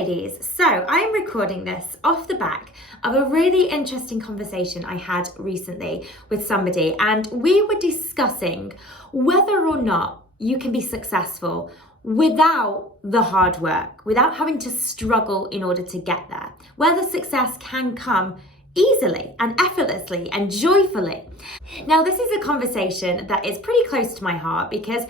ladies. So I'm recording this off the back of a really interesting conversation I had recently with somebody, and we were discussing whether or not you can be successful without the hard work, without having to struggle in order to get there, whether success can come easily and effortlessly and joyfully. Now, this is a conversation that is pretty close to my heart because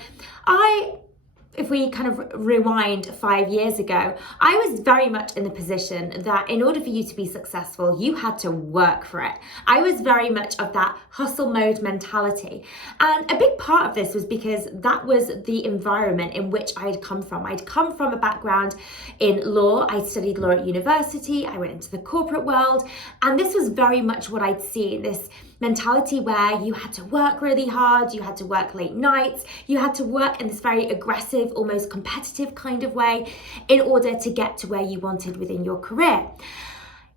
if we kind of rewind 5 years ago, I was very much in the position that in order for you to be successful, you had to work for it. I was very much of that hustle mode mentality. And a big part of this was because that was the environment in which I'd come from. I'd come from a background in law. I studied law at university. I went into the corporate world. And this was very much what I'd seen, this mentality where you had to work really hard, you had to work late nights, you had to work in this very aggressive, almost competitive kind of way in order to get to where you wanted within your career.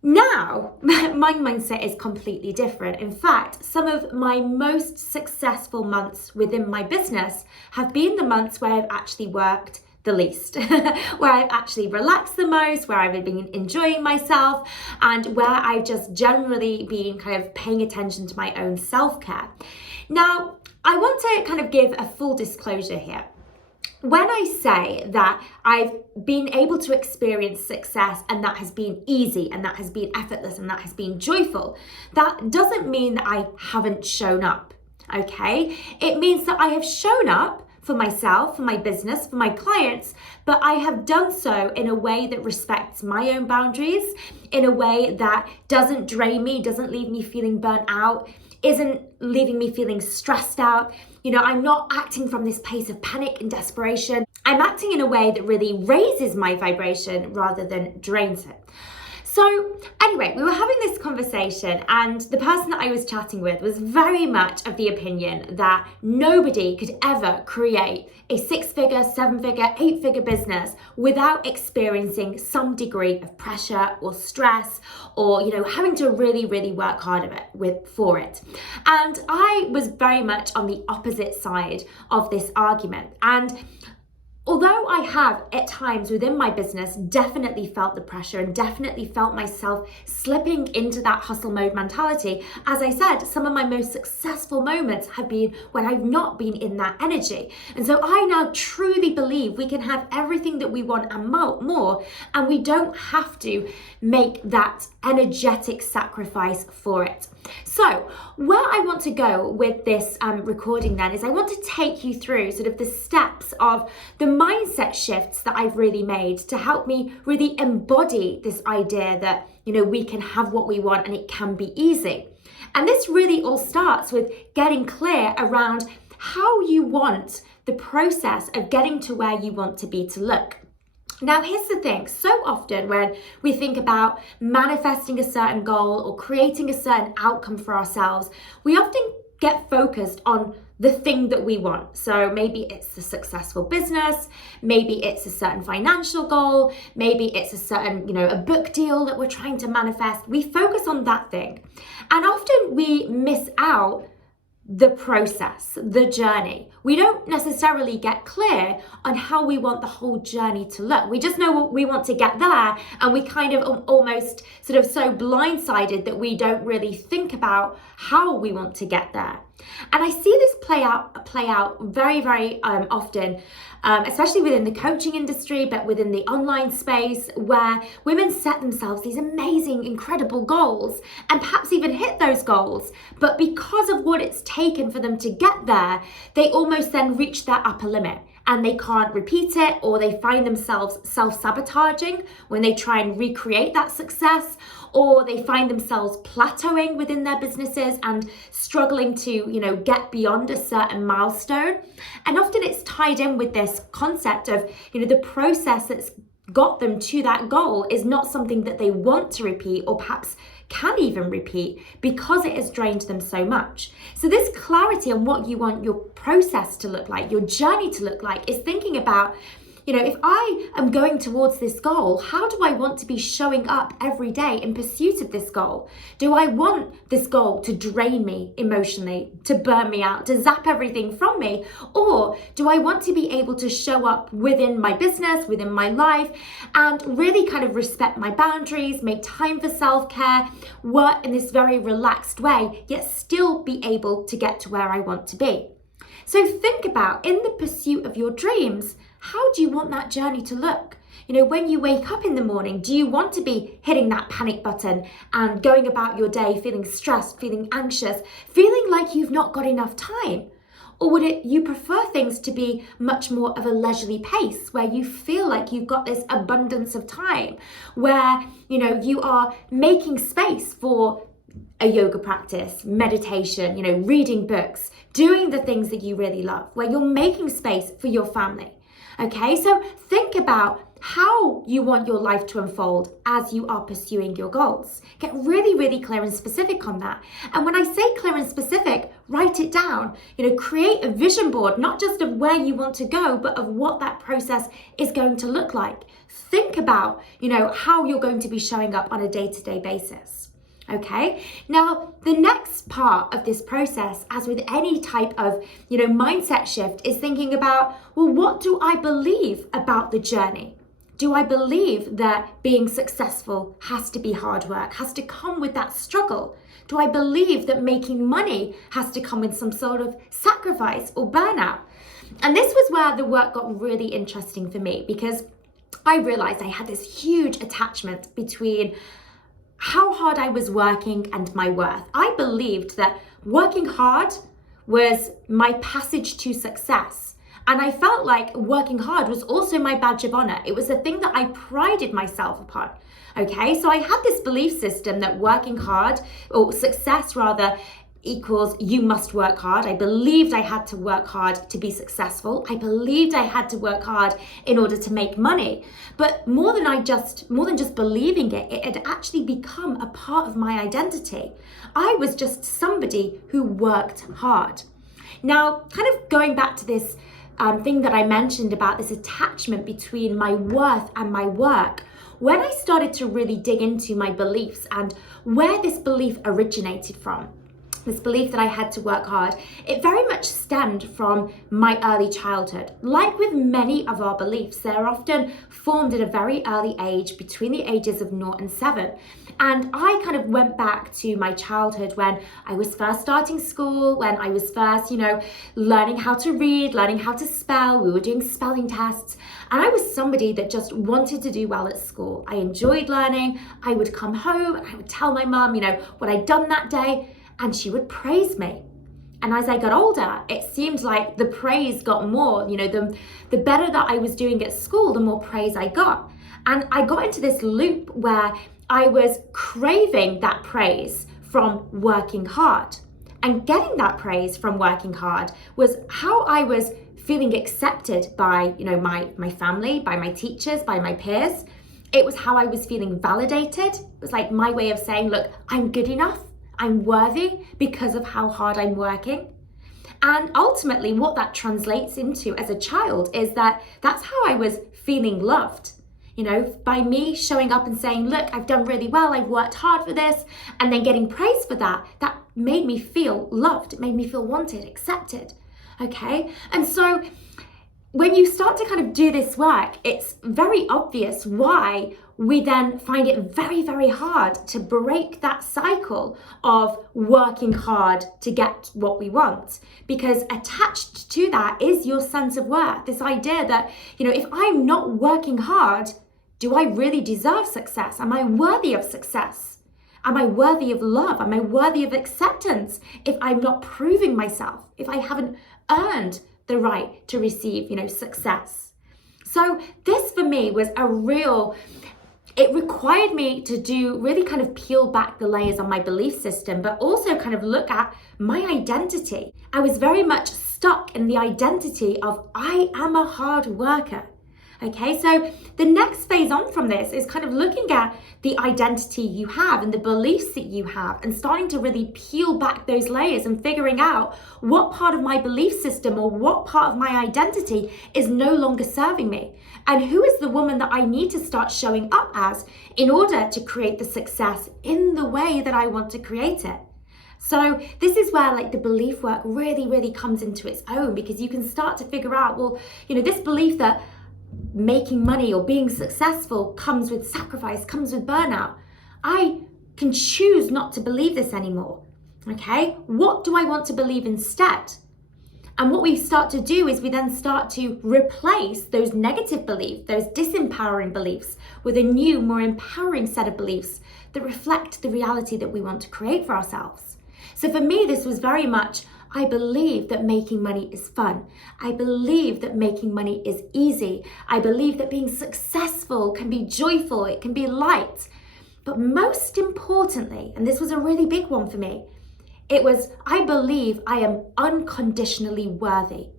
Now, my mindset is completely different. In fact, some of my most successful months within my business have been the months where I've actually worked the least, where I've actually relaxed the most, where I've been enjoying myself, and where I've just generally been kind of paying attention to my own self-care. Now, I want to kind of give a full disclosure here. When I say that I've been able to experience success and that has been easy and that has been effortless and that has been joyful, that doesn't mean that I haven't shown up, okay? It means that I have shown up for myself, for my business, for my clients, but I have done so in a way that respects my own boundaries, in a way that doesn't drain me, doesn't leave me feeling burnt out, isn't leaving me feeling stressed out. You know, I'm not acting from this place of panic and desperation. I'm acting in a way that really raises my vibration rather than drains it. So anyway, we were having this conversation, and the person that I was chatting with was very much of the opinion that nobody could ever create a 6-figure, 7-figure, 8-figure business without experiencing some degree of pressure or stress or, you know, having to really, really work hard for it. And I was very much on the opposite side of this argument. And although I have at times within my business definitely felt the pressure and definitely felt myself slipping into that hustle mode mentality, as I said, some of my most successful moments have been when I've not been in that energy. And so I now truly believe we can have everything that we want and more, and we don't have to make that energetic sacrifice for it. So where I want to go with this recording then is I want to take you through sort of the steps of the mindset shifts that I've really made to help me really embody this idea that, you know, we can have what we want and it can be easy. And this really all starts with getting clear around how you want the process of getting to where you want to be to look. Now, here's the thing. So often when we think about manifesting a certain goal or creating a certain outcome for ourselves, we often get focused on the thing that we want. So maybe it's a successful business, maybe it's a certain financial goal, maybe it's a certain, you know, a book deal that we're trying to manifest. We focus on that thing. And often we miss out the process, the journey. We don't necessarily get clear on how we want the whole journey to look. We just know what we want to get there, and we kind of almost sort of so blindsided that we don't really think about how we want to get there. And I see this play out very, very often, especially within the coaching industry, but within the online space, where women set themselves these amazing, incredible goals and perhaps even hit those goals. But because of what it's taken for them to get there, they almost then reach their upper limit and they can't repeat it, or they find themselves self-sabotaging when they try and recreate that success, or they find themselves plateauing within their businesses and struggling to, you know, get beyond a certain milestone. And often it's tied in with this concept of, you know, the process that's got them to that goal is not something that they want to repeat or perhaps can even repeat because it has drained them so much. So this clarity on what you want your process to look like, your journey to look like, is thinking about, if I am going towards this goal, how do I want to be showing up every day in pursuit of this goal? Do I want this goal to drain me emotionally, to burn me out, to zap everything from me? Or do I want to be able to show up within my business, within my life, and really kind of respect my boundaries, make time for self-care, work in this very relaxed way, yet still be able to get to where I want to be? So think about, in the pursuit of your dreams, how do you want that journey to look? When you wake up in the morning, do you want to be hitting that panic button and going about your day feeling stressed, feeling anxious, feeling like you've not got enough time? Or would you prefer things to be much more of a leisurely pace, where you feel like you've got this abundance of time, where, you are making space for a yoga practice, meditation, reading books, doing the things that you really love, where you're making space for your family. Okay, so think about how you want your life to unfold as you are pursuing your goals. Get really, really clear and specific on that. And when I say clear and specific, write it down. Create a vision board, not just of where you want to go, but of what that process is going to look like. Think about, how you're going to be showing up on a day-to-day basis. Okay, now the next part of this process, as with any type of, mindset shift, is thinking about, well, what do I believe about the journey? Do I believe that being successful has to be hard work, has to come with that struggle? Do I believe that making money has to come with some sort of sacrifice or burnout? And this was where the work got really interesting for me, because I realized I had this huge attachment between how hard I was working and my worth. I believed that working hard was my passage to success. And I felt like working hard was also my badge of honor. It was a thing that I prided myself upon. Okay, so I had this belief system that working hard, or success rather, equals you must work hard. I believed I had to work hard to be successful. I believed I had to work hard in order to make money. But more than just believing it, it had actually become a part of my identity. I was just somebody who worked hard. Now, kind of going back to this thing that I mentioned about this attachment between my worth and my work, when I started to really dig into my beliefs and where this belief originated from, this belief that I had to work hard, it very much stemmed from my early childhood. Like with many of our beliefs, they're often formed at a very early age, between the ages of 0 and 7. And I kind of went back to my childhood when I was first starting school, when I was first, learning how to read, learning how to spell. We were doing spelling tests. And I was somebody that just wanted to do well at school. I enjoyed learning. I would come home and I would tell my mum, what I'd done that day, and she would praise me. And as I got older, it seemed like the praise got more, the better that I was doing at school, the more praise I got. And I got into this loop where I was craving that praise from working hard. And getting that praise from working hard was how I was feeling accepted by, my family, by my teachers, by my peers. It was how I was feeling validated. It was like my way of saying, look, I'm good enough. I'm worthy because of how hard I'm working. And ultimately what that translates into as a child is that's how I was feeling loved. By me showing up and saying, look, I've done really well, I've worked hard for this, and then getting praise for that made me feel loved. It made me feel wanted, accepted. Okay. And so when you start to kind of do this work, it's very obvious why we then find it very, very hard to break that cycle of working hard to get what we want. Because attached to that is your sense of worth. This idea that, if I'm not working hard, do I really deserve success? Am I worthy of success? Am I worthy of love? Am I worthy of acceptance if I'm not proving myself, if I haven't earned the right to receive, success? So this for me was it required me to really kind of peel back the layers on my belief system, but also kind of look at my identity. I was very much stuck in the identity of I am a hard worker. Okay, so the next phase on from this is kind of looking at the identity you have and the beliefs that you have and starting to really peel back those layers and figuring out what part of my belief system or what part of my identity is no longer serving me, and who is the woman that I need to start showing up as in order to create the success in the way that I want to create it. So this is where like the belief work really comes into its own, because you can start to figure out, well, this belief that making money or being successful comes with sacrifice, comes with burnout. I can choose not to believe this anymore. Okay, what do I want to believe instead? And what we start to do is we then start to replace those negative beliefs, those disempowering beliefs, with a new, more empowering set of beliefs that reflect the reality that we want to create for ourselves. So for me, this was very much, I believe that making money is fun. I believe that making money is easy. I believe that being successful can be joyful, it can be light. But most importantly, and this was a really big one for me, it was, I believe I am unconditionally worthy.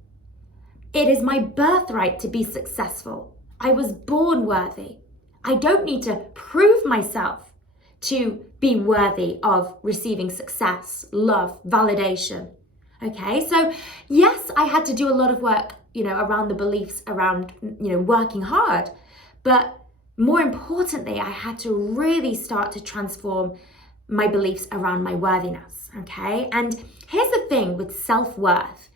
It is my birthright to be successful. I was born worthy. I don't need to prove myself to be worthy of receiving success, love, validation. Okay, so yes, I had to do a lot of work, around the beliefs around, working hard. But more importantly, I had to really start to transform my beliefs around my worthiness. Okay, and here's the thing with self-worth.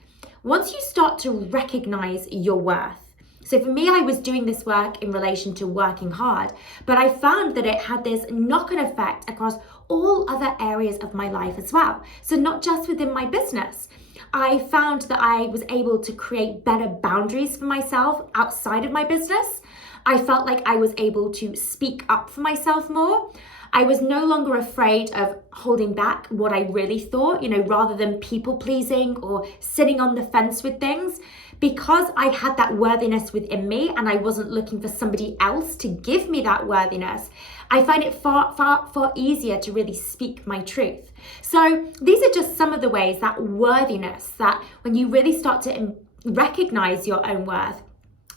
Once you start to recognize your worth, so for me, I was doing this work in relation to working hard, but I found that it had this knock-on effect across all other areas of my life as well. So not just within my business. I found that I was able to create better boundaries for myself outside of my business. I felt like I was able to speak up for myself more. I was no longer afraid of holding back what I really thought, rather than people pleasing or sitting on the fence with things. Because I had that worthiness within me and I wasn't looking for somebody else to give me that worthiness, I find it far easier to really speak my truth. So these are just some of the ways that worthiness, that when you really start to recognize your own worth,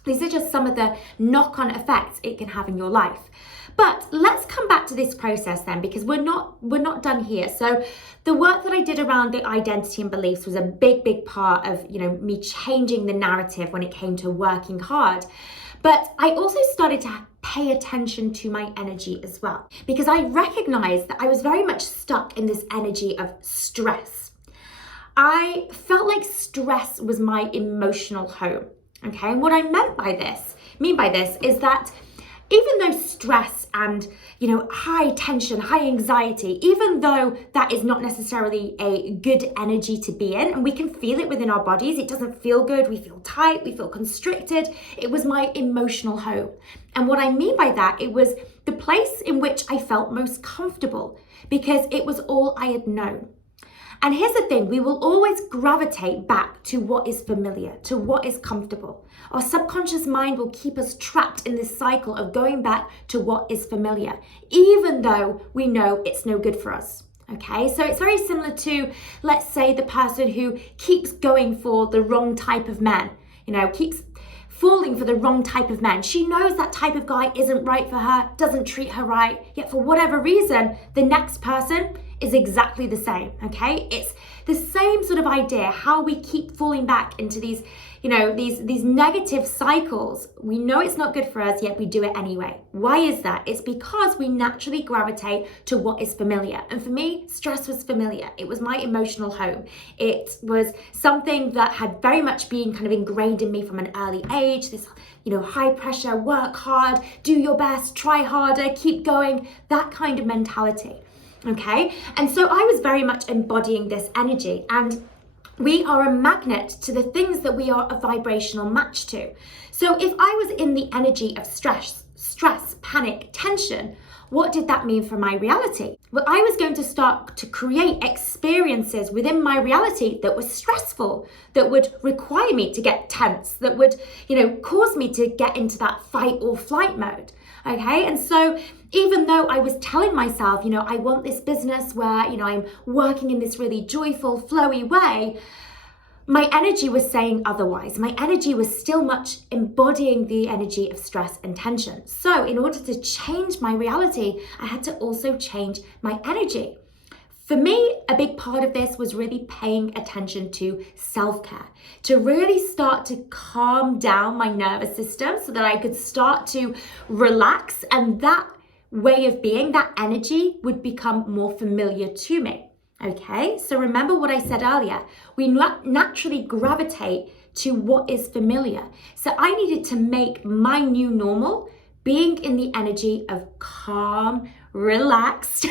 these are just some of the knock-on effects it can have in your life. But let's come back to this process then, because we're not done here. So the work that I did around the identity and beliefs was a big part of, me changing the narrative when it came to working hard. But I also started to pay attention to my energy as well, because I recognized that I was very much stuck in this energy of stress. I felt like stress was my emotional home. Okay, and what I mean by this is that even though stress and, high tension, high anxiety, even though that is not necessarily a good energy to be in, and we can feel it within our bodies, it doesn't feel good, we feel tight, we feel constricted, it was my emotional home. And what I mean by that, it was the place in which I felt most comfortable, because it was all I had known. And here's the thing, we will always gravitate back to what is familiar, to what is comfortable. Our subconscious mind will keep us trapped in this cycle of going back to what is familiar, even though we know it's no good for us. Okay, so it's very similar to, let's say, the person who keeps going for the wrong type of man, keeps falling for the wrong type of man. She knows that type of guy isn't right for her, doesn't treat her right, yet for whatever reason, the next person is exactly the same, okay? It's the same sort of idea, how we keep falling back into these, these negative cycles. We know it's not good for us, yet we do it anyway. Why is that? It's because we naturally gravitate to what is familiar. And for me, stress was familiar. It was my emotional home. It was something that had very much been kind of ingrained in me from an early age, this high pressure, work hard, do your best, try harder, keep going, that kind of mentality. Okay, and so I was very much embodying this energy, and we are a magnet to the things that we are a vibrational match to. So if I was in the energy of stress, panic, tension, what did that mean for my reality? Well, I was going to start to create experiences within my reality that were stressful, that would require me to get tense, that would, cause me to get into that fight or flight mode. Okay, and so even though I was telling myself, I want this business where, I'm working in this really joyful, flowy way, my energy was saying otherwise. My energy was still much embodying the energy of stress and tension. So in order to change my reality, I had to also change my energy. For me, a big part of this was really paying attention to self-care, to really start to calm down my nervous system so that I could start to relax, and that way of being, that energy would become more familiar to me. Okay, so remember what I said earlier, we naturally gravitate to what is familiar. So I needed to make my new normal being in the energy of calm, relaxed,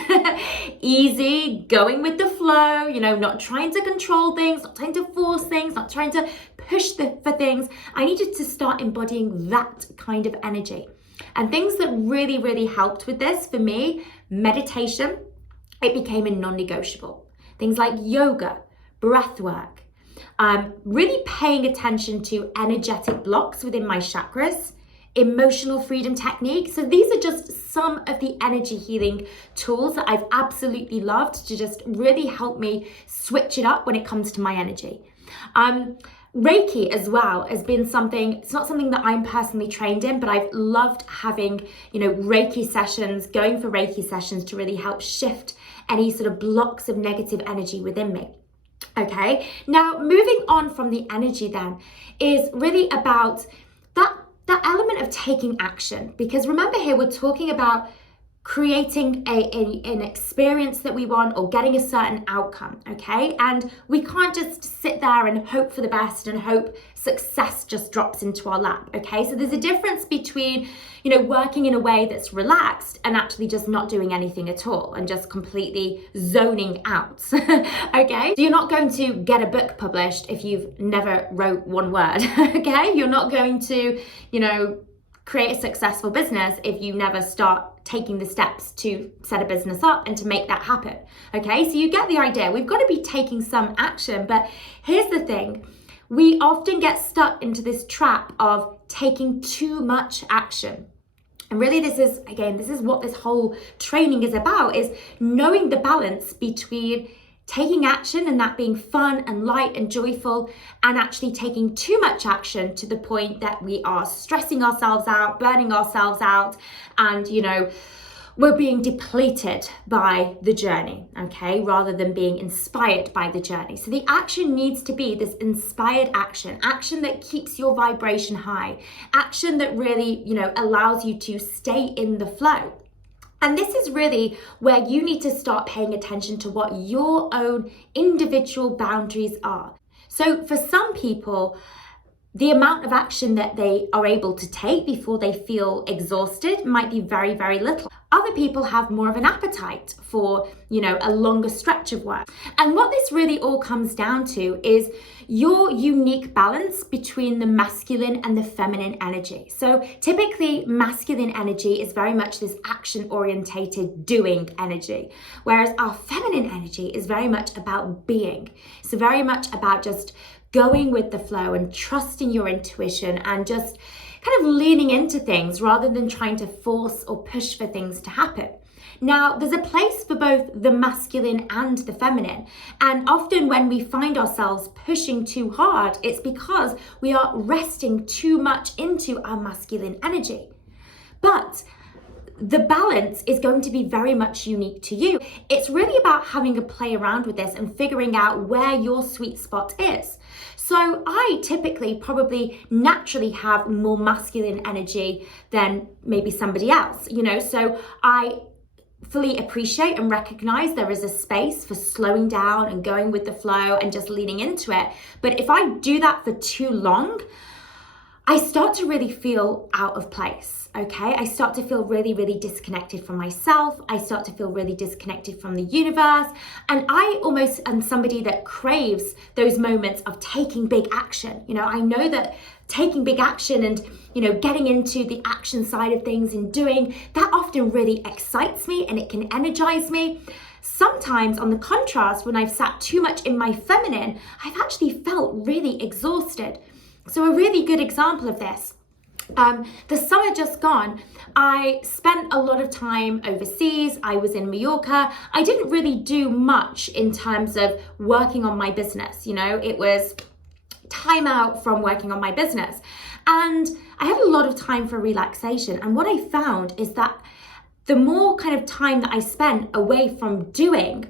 easy, going with the flow, not trying to control things, not trying to force things, not trying to push for things. I needed to start embodying that kind of energy. And things that really, really helped with this for me, meditation, it became a non-negotiable. Things like yoga, breath work, really paying attention to energetic blocks within my chakras, emotional freedom technique. So these are just some of the energy healing tools that I've absolutely loved to just really help me switch it up when it comes to my energy. Reiki as well has been something, it's not something that I'm personally trained in, but I've loved having, Reiki sessions, going for Reiki sessions to really help shift any sort of blocks of negative energy within me. Okay, now moving on from the energy then is really about that element of taking action, because remember here we're talking about creating an experience that we want or getting a certain outcome, okay? And we can't just sit there and hope for the best and hope success just drops into our lap, okay? So there's a difference between, working in a way that's relaxed and actually just not doing anything at all and just completely zoning out, okay? So you're not going to get a book published if you've never wrote one word, okay? You're not going to, create a successful business if you never start taking the steps to set a business up and to make that happen. Okay, so you get the idea. We've got to be taking some action, but here's the thing. We often get stuck into this trap of taking too much action. And really this is what this whole training is about, is knowing the balance between taking action and that being fun and light and joyful, and actually taking too much action to the point that we are stressing ourselves out, burning ourselves out, and we're being depleted by the journey, okay, rather than being inspired by the journey. So the action needs to be this inspired action that keeps your vibration high, action that really, allows you to stay in the flow. And this is really where you need to start paying attention to what your own individual boundaries are. So for some people, the amount of action that they are able to take before they feel exhausted might be very, very little. Other people have more of an appetite for, a longer stretch of work. And what this really all comes down to is your unique balance between the masculine and the feminine energy. So typically masculine energy is very much this action-orientated doing energy, whereas our feminine energy is very much about being. So very much about just going with the flow and trusting your intuition and just kind of leaning into things rather than trying to force or push for things to happen. Now, there's a place for both the masculine and the feminine. And often when we find ourselves pushing too hard, it's because we are resting too much into our masculine energy. But the balance is going to be very much unique to you. It's really about having a play around with this and figuring out where your sweet spot is. So I typically probably naturally have more masculine energy than maybe somebody else, so I fully appreciate and recognize there is a space for slowing down and going with the flow and just leaning into it. But if I do that for too long, I start to really feel out of place, okay? I start to feel really, really disconnected from myself. I start to feel really disconnected from the universe. And I almost am somebody that craves those moments of taking big action. I know that taking big action and, getting into the action side of things and doing, that often really excites me and it can energize me. Sometimes on the contrast, when I've sat too much in my feminine, I've actually felt really exhausted. So a really good example of this, the summer just gone, I spent a lot of time overseas. I was in Mallorca. I didn't really do much in terms of working on my business. It was time out from working on my business. And I had a lot of time for relaxation. And what I found is that the more kind of time that I spent away from doing,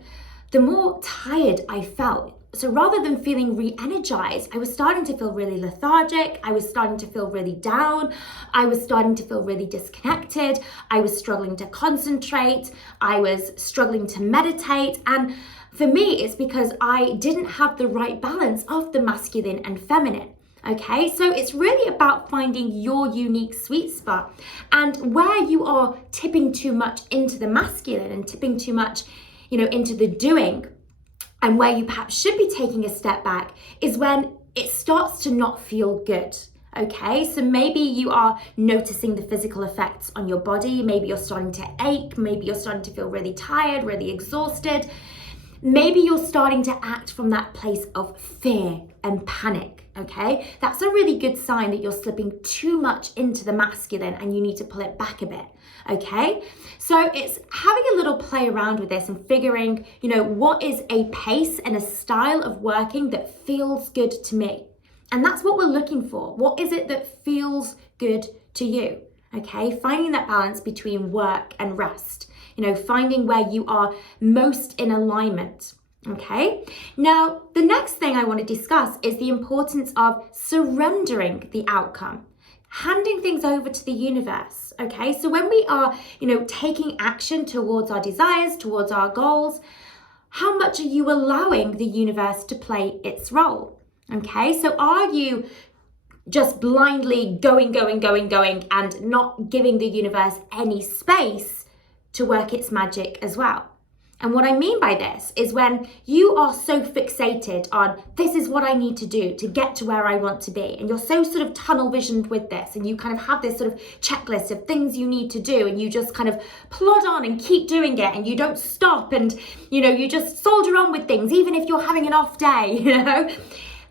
the more tired I felt. So rather than feeling re-energized, I was starting to feel really lethargic. I was starting to feel really down. I was starting to feel really disconnected. I was struggling to concentrate. I was struggling to meditate. And for me, it's because I didn't have the right balance of the masculine and feminine. Okay, so it's really about finding your unique sweet spot, and where you are tipping too much into the masculine and tipping too much, into the doing, and where you perhaps should be taking a step back is when it starts to not feel good. Okay, so maybe you are noticing the physical effects on your body. Maybe you're starting to ache. Maybe you're starting to feel really tired, really exhausted. Maybe you're starting to act from that place of fear and panic, okay? That's a really good sign that you're slipping too much into the masculine and you need to pull it back a bit, okay? So it's having a little play around with this and figuring, what is a pace and a style of working that feels good to me? And that's what we're looking for. What is it that feels good to you, okay? Finding that balance between work and rest. Finding where you are most in alignment, okay? Now, the next thing I want to discuss is the importance of surrendering the outcome, handing things over to the universe, okay? So when we are, taking action towards our desires, towards our goals, how much are you allowing the universe to play its role, okay? So are you just blindly going, and not giving the universe any space to work its magic as well? And what I mean by this is when you are so fixated on, this is what I need to do to get to where I want to be, and you're so sort of tunnel visioned with this, and you kind of have this sort of checklist of things you need to do, and you just kind of plod on and keep doing it, and you don't stop, and you just soldier on with things even if you're having an off day.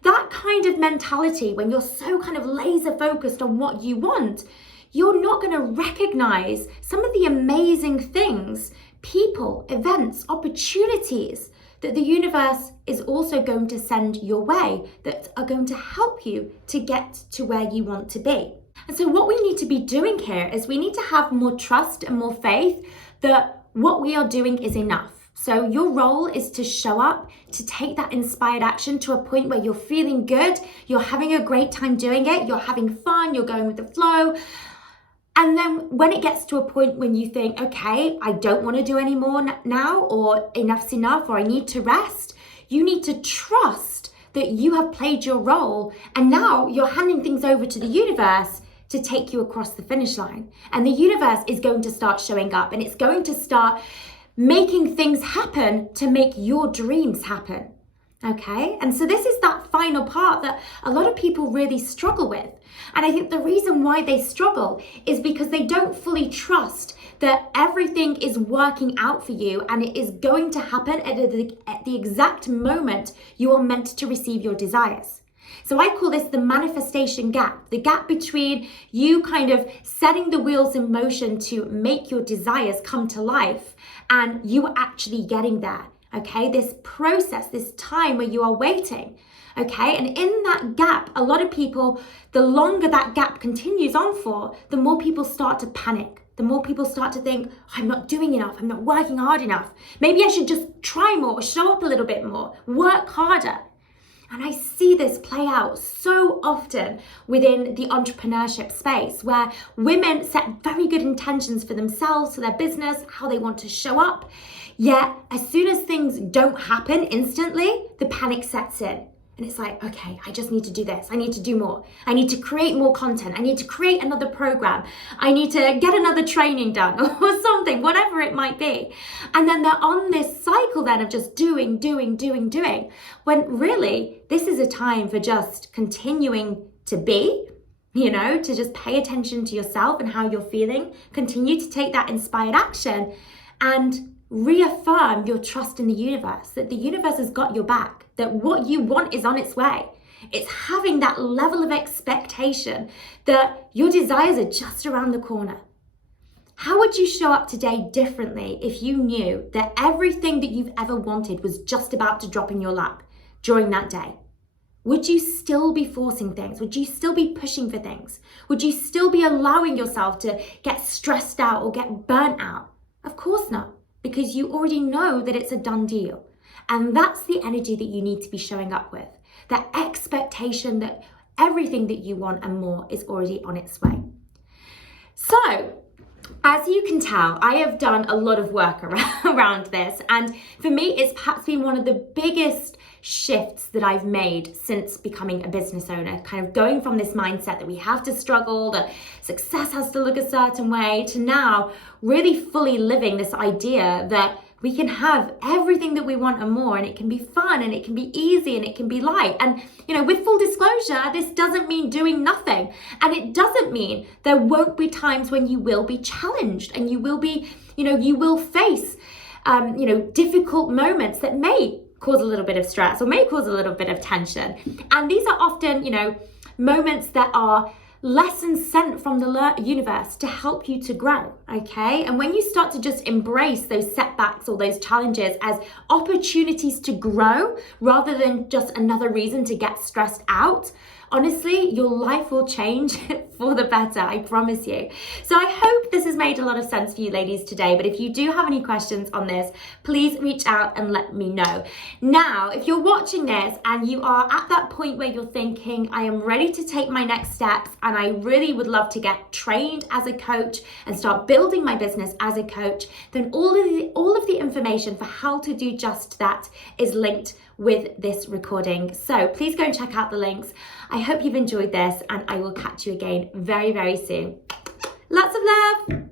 That kind of mentality, when you're so kind of laser focused on what you want, you're not going to recognize some of the amazing things, people, events, opportunities that the universe is also going to send your way that are going to help you to get to where you want to be. And so what we need to be doing here is we need to have more trust and more faith that what we are doing is enough. So your role is to show up, to take that inspired action to a point where you're feeling good, you're having a great time doing it, you're having fun, you're going with the flow. And then when it gets to a point when you think, okay, I don't want to do any more now, or enough's enough, or I need to rest, you need to trust that you have played your role, and now you're handing things over to the universe to take you across the finish line. And the universe is going to start showing up, and it's going to start making things happen to make your dreams happen. Okay, and so this is that final part that a lot of people really struggle with. And I think the reason why they struggle is because they don't fully trust that everything is working out for you and it is going to happen at the exact moment you are meant to receive your desires. So I call this the manifestation gap, the gap between you kind of setting the wheels in motion to make your desires come to life and you actually getting there. Okay, this process, this time where you are waiting, okay? And in that gap, a lot of people, the longer that gap continues on for, the more people start to panic. The more people start to think, I'm not doing enough, I'm not working hard enough. Maybe I should just try more, show up a little bit more, work harder. And I see this play out so often within the entrepreneurship space, where women set very good intentions for themselves, for their business, how they want to show up. Yet, as soon as things don't happen instantly, the panic sets in. And it's like, okay, I just need to do this. I need to do more. I need to create more content. I need to create another program. I need to get another training done or something, whatever it might be. And then they're on this cycle then of just doing, when really this is a time for just continuing to be, to just pay attention to yourself and how you're feeling, continue to take that inspired action and reaffirm your trust in the universe, that the universe has got your back, that what you want is on its way. It's having that level of expectation that your desires are just around the corner. How would you show up today differently if you knew that everything that you've ever wanted was just about to drop in your lap during that day? would you still be forcing things? Would you still be pushing for things? Would you still be allowing yourself to get stressed out or get burnt out? Of course not, because you already know that it's a done deal. And that's the energy that you need to be showing up with. That expectation that everything that you want and more is already on its way. So, as you can tell, I have done a lot of work around this, and for me, it's perhaps been one of the biggest shifts that I've made since becoming a business owner, kind of going from this mindset that we have to struggle, that success has to look a certain way, to now really fully living this idea that we can have everything that we want and more, and it can be fun and it can be easy and it can be light. And, with full disclosure, this doesn't mean doing nothing. And it doesn't mean there won't be times when you will be challenged and you will be, you will face, difficult moments that may cause a little bit of stress or may cause a little bit of tension. And these are often, moments that are lessons sent from the universe to help you to grow, okay? And when you start to just embrace those setbacks or those challenges as opportunities to grow rather than just another reason to get stressed out, honestly, your life will change for the better, I promise you. So I hope this has made a lot of sense for you ladies today, but if you do have any questions on this, please reach out and let me know. Now, if you're watching this and you are at that point where you're thinking, I am ready to take my next steps and I really would love to get trained as a coach and start building my business as a coach, then all of the information for how to do just that is linked with this recording. So please go and check out the links. I hope you've enjoyed this and I will catch you again very, very soon. Lots of love.